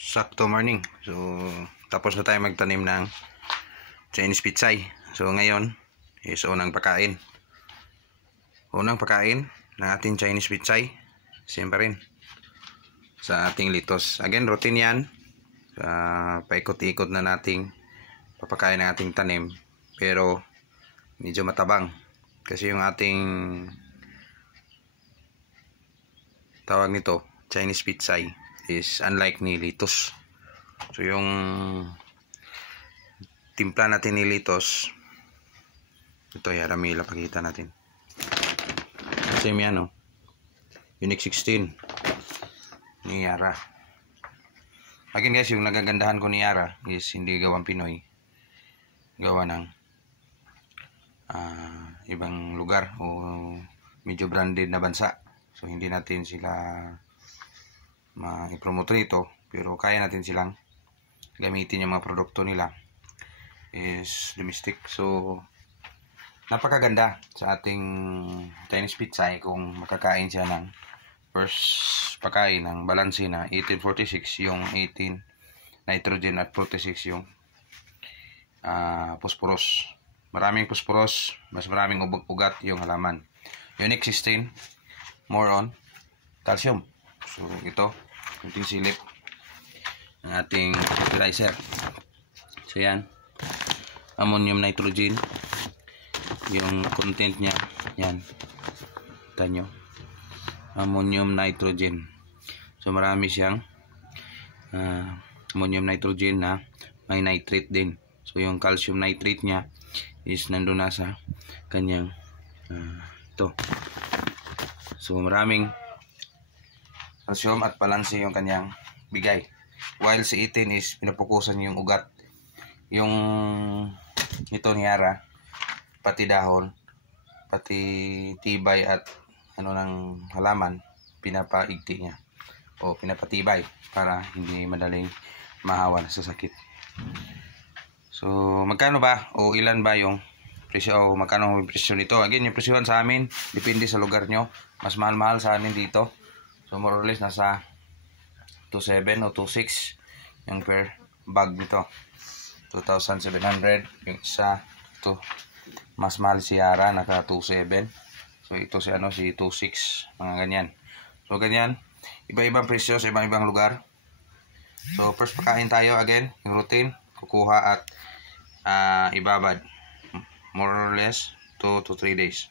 Sakto morning. So, tapos na tayo magtanim ng Chinese pitsay. So, ngayon is unang pakain. Unang pakain ng ating Chinese pitsay. Siyempre rin sa ating litos. Again, routine yan. Paikot-ikot na nating papakain ng ating tanim. Pero, medyo matabang. Kasi yung ating tawag nito, Chinese pitsay, is unlike ni litos. So yung timpla natin ni litos, ito yaramila, pakita natin. Same yan, no? Unique 16 ni Yara. Again guys, yung nagagandahan ko ni Yara is hindi gawang Pinoy, gawa ng ibang lugar o medyo branded na bansa. So hindi natin sila ma-promote rito, pero kaya natin silang gamitin yung mga produkto nila is domestic. So napakaganda sa ating Chinese pitsay kung makakain siya ng first pakain ng balanse na 1846 yung 18 nitrogen at 46 yung phosphorus. Maraming phosphorus, mas maraming ugat yung halaman. Unique 16 more on calcium. So ito yung silip ng ating fertilizer. So yan, ammonium nitrogen yung content niya, yan, kita nyo, ammonium nitrogen. So marami siyang ammonium nitrogen na may nitrate din. So yung calcium nitrate niya is nandun na sa kanyang ito. So maraming calcium at balanse yung kanyang bigay. While si 18 is pinapukusan yung ugat. Yung ito ni Yara, pati dahon, pati tibay at ano ng halaman, pinapaigti niya o pinapatibay para hindi madaling mahawa sa sakit. So magkano ba o ilan ba yung presyo o magkano yung presyo nito? Again, yung presyohan sa amin depende sa lugar nyo. Mas mahal-mahal sa amin dito. So more or less nasa 2.7 o 2.6 yung per bag nito. 2,700 yung isa. Ito mas mahal si Yara, naka 2.7. So ito si si 2.6, mga ganyan. So ganyan, iba-ibang presyo sa ibang-ibang lugar. So first pakain tayo, again yung routine, kukuha at ibabad more or less 2 to 3 days.